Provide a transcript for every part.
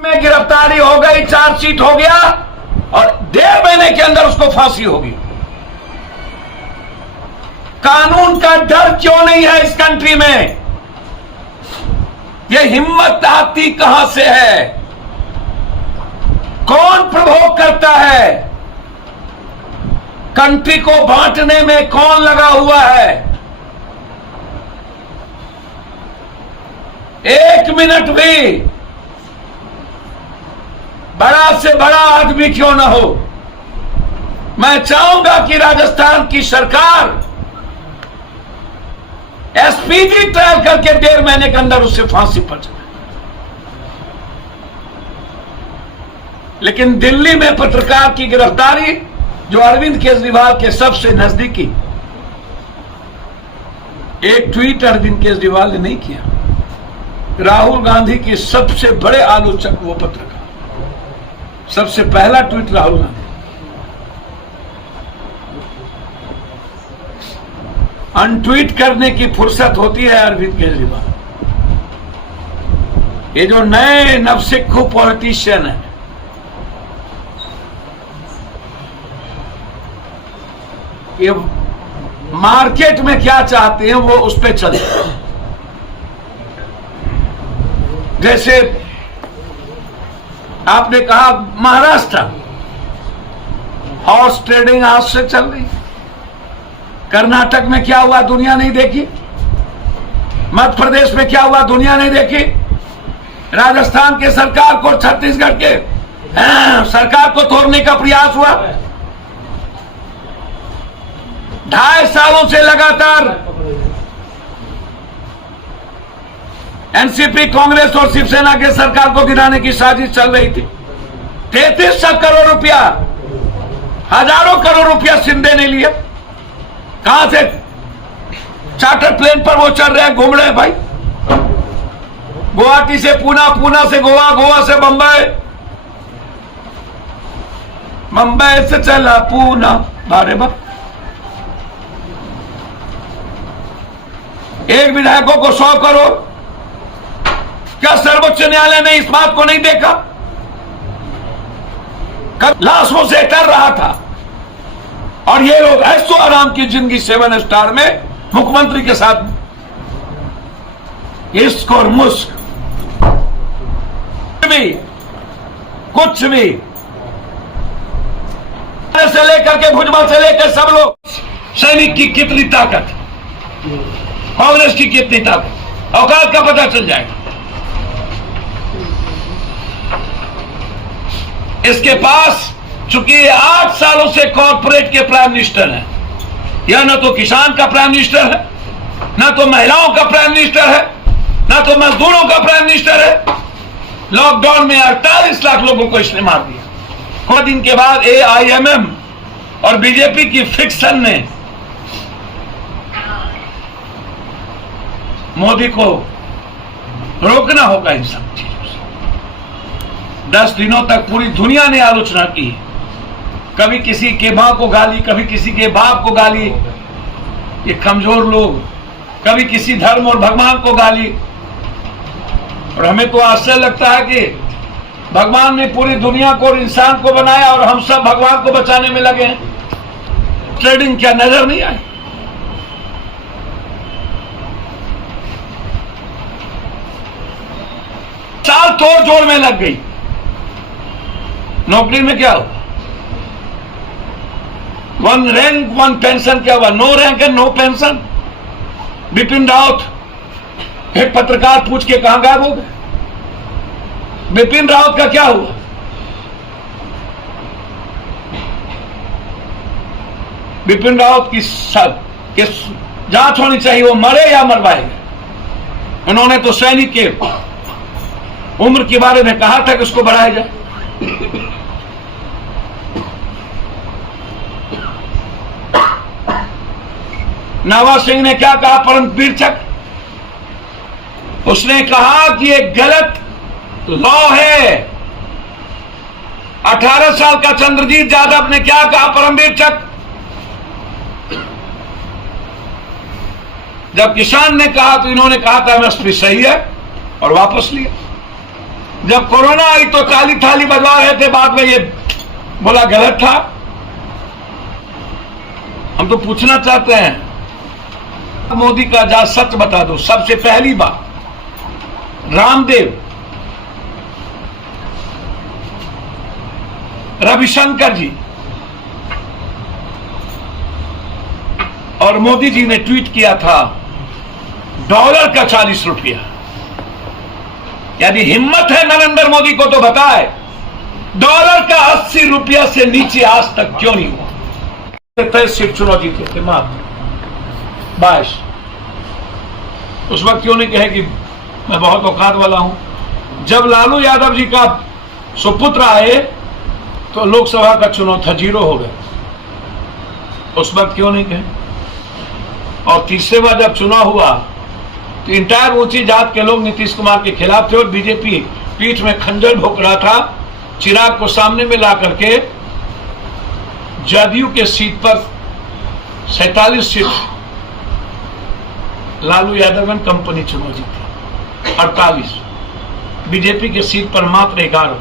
में गिरफ्तारी हो गई, चार्जशीट हो गया और 1.5 महीने के अंदर उसको फांसी होगी। कानून का डर क्यों नहीं है इस कंट्री में? यह हिम्मत आती कहां से है? कौन प्रभोग करता है? कंट्री को बांटने में कौन लगा हुआ है? 1 मिनट भी बड़ा से बड़ा आदमी क्यों ना हो, मैं चाहूंगा कि राजस्थान की सरकार एसपीडी ट्रायल करके 1.5 महीने के अंदर उससे फांसी पर चले। लेकिन दिल्ली में पत्रकार की गिरफ्तारी, जो अरविंद केजरीवाल के सबसे नजदीकी, एक ट्वीट अरविंद केजरीवाल ने नहीं किया, राहुल गांधी के सबसे बड़े आलोचक वो पत्रकार, सबसे पहला ट्वीट राहुल गांधी। अनट्वीट करने की फुर्सत होती है अरविंद केजरीवाल। ये जो नए नवसिखू पॉलिटिशियन है, ये मार्केट में क्या चाहते हैं वो उस पर चलते हैं। जैसे आपने कहा महाराष्ट्र हॉर्स ट्रेडिंग आज से चल रही, कर्नाटक में क्या हुआ दुनिया नहीं देखी, मध्य प्रदेश में क्या हुआ दुनिया नहीं देखी, राजस्थान के सरकार को, छत्तीसगढ़ के सरकार को तोड़ने का प्रयास हुआ। 2.5 सालों से लगातार एनसीपी, कांग्रेस और शिवसेना के सरकार को गिराने की साजिश चल रही थी। 3300 करोड़ रुपया, हजारों करोड़ रुपया शिंदे ने लिया। कहां से? चार्टर प्लेन पर वो चल रहे हैं, घूम रहे हैं भाई। गुवाहाटी से पूना, पूना से गोवा, गोवा से बंबई, बंबई से चला पूना। बारे बाप, एक विधायकों को 100 करोड़। क्या सर्वोच्च न्यायालय ने इस बात को नहीं देखा? लाशों से डर रहा था और ये लोग ऐसो आराम की जिंदगी 7 स्टार में मुख्यमंत्री के साथ इश्क और मुस्क, कुछ भी से लेकर के भुजबल से लेकर सब लोग, सैनिक की कितनी ताकत, कांग्रेस की कितनी ताकत, औकात का पता चल जाएगा। इसके पास चूंकि 8 सालों से कॉर्पोरेट के प्राइम मिनिस्टर हैं, यह न तो किसान का प्राइम मिनिस्टर है, न तो महिलाओं का प्राइम मिनिस्टर है, न तो मजदूरों का प्राइम मिनिस्टर है। लॉकडाउन में 48 लाख लोगों को इसने मार दिया। कुछ दिन के बाद AIMM और बीजेपी की फिक्सन ने मोदी को रोकना होगा इन सब चीजों से। 10 दिनों तक पूरी दुनिया ने आलोचना की, कभी किसी के मां को गाली, कभी किसी के बाप को गाली, ये कमजोर लोग, कभी किसी धर्म और भगवान को गाली। और हमें तो आश्चर्य लगता है कि भगवान ने पूरी दुनिया को और इंसान को बनाया और हम सब भगवान को बचाने में लगे हैं। ट्रेडिंग क्या नजर नहीं आई? साल तोड़ जोड़ में लग गई। नौकरी में क्या हुआ? 1 रैंक 1 पेंशन क्या हुआ? No rank and no pension. Bipin Rawat, एक पत्रकार पूछ के कहां गायब हो गए? बिपिन रावत का क्या हुआ? बिपिन रावत की जांच होनी चाहिए, वो मरे या मरवाए गए। उन्होंने तो सैनिक के उम्र के बारे में कहा था कि उसको बढ़ाया जाए। नवाज सिंह ने क्या कहा? परमवीर चक्र, उसने कहा कि ये गलत लॉ है। 18 साल का चंद्रजीत यादव ने क्या कहा? परमवीर चक्र। जब किसान ने कहा तो इन्होंने कहा था MSP सही है और वापस लिया। जब कोरोना आई तो काली थाली बजवा रहे थे, बाद में ये बोला गलत था। हम तो पूछना चाहते हैं मोदी का, जा सच बता दो। सबसे पहली बात, रामदेव, रविशंकर जी और मोदी जी ने ट्वीट किया था डॉलर का 40 रुपया। यदि हिम्मत है नरेंद्र मोदी को तो बताए डॉलर का 80 रुपया से नीचे आज तक क्यों नहीं हुआ। 23 सीट चुनाव जीते थे मात्र 22। उस वक्त क्यों नहीं कहे कि मैं बहुत औकात वाला हूं। जब लालू यादव जी का सुपुत्र आए तो लोकसभा का चुनाव था, 0 हो गए। उस वक्त क्यों नहीं कहे। और तीसरे बार जब चुनाव हुआ तो इंटायर ऊंची जात के लोग नीतीश कुमार के खिलाफ थे और बीजेपी पीठ में खंजर भोंक रहा था। चिराग को सामने में ला करके जदयू के सीट पर 47 seat Lalu Yadav and company चुनाव जीती, 48 बीजेपी के सीट पर मात्र 11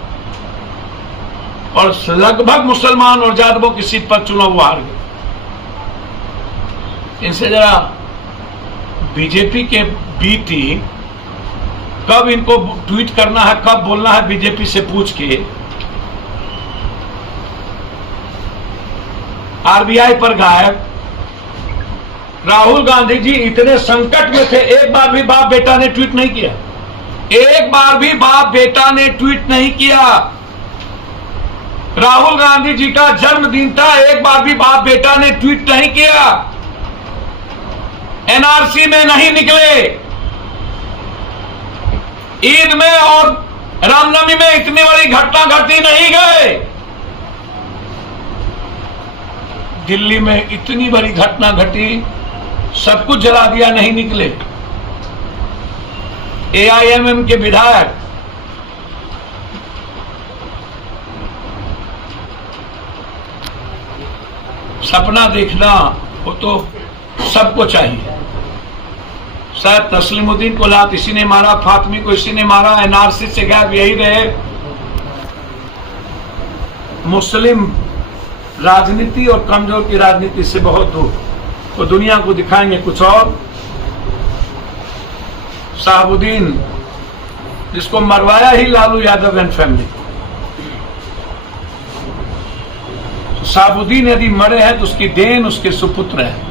और लगभग मुसलमान और यादवों की सीट पर चुनाव हार गए। इनसे जरा बीजेपी के बी टीम कब इनको ट्वीट करना है, कब बोलना है, बीजेपी से पूछ के आरबीआई पर गायब। राहुल गांधी जी इतने संकट में थे, एक बार भी बाप बेटा ने ट्वीट नहीं किया। एक बार भी बाप बेटा ने ट्वीट नहीं किया। राहुल गांधी जी का जन्मदिन था, एक बार भी बाप बेटा ने ट्वीट नहीं किया। एनआरसी में नहीं निकले, ईद में और रामनवमी में इतनी बड़ी घटना घटी नहीं गए। दिल्ली में इतनी बड़ी घटना घटी, सब कुछ जला दिया, नहीं निकले। एआईएमएम के विधायक सपना देखना वो तो सबको चाहिए। शायद तस्लीमुद्दीन को लात इसी ने मारा, फातमी को इसी ने मारा, एनआरसी से गायब यही रहे। मुस्लिम राजनीति और कमजोर की राजनीति से बहुत दूर, तो दुनिया को दिखाएंगे कुछ और। शाहबुद्दीन जिसको मरवाया ही लालू यादव एंड फैमिली, शाहबुद्दीन यदि मरे हैं तो उसकी देन उसके सुपुत्र है।